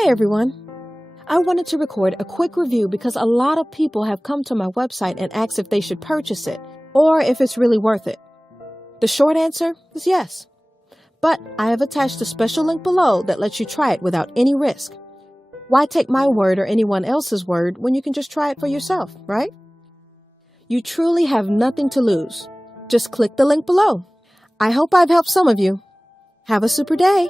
Hey everyone! I wanted to record a quick review because a lot of people have come to my website and asked if they should purchase it or if it's really worth it. The short answer is yes. But I have attached a special link below that lets you try it without any risk. Why take my word or anyone else's word when you can just try it for yourself, right? You truly have nothing to lose. Just click the link below. I hope I've helped some of you. Have a super day!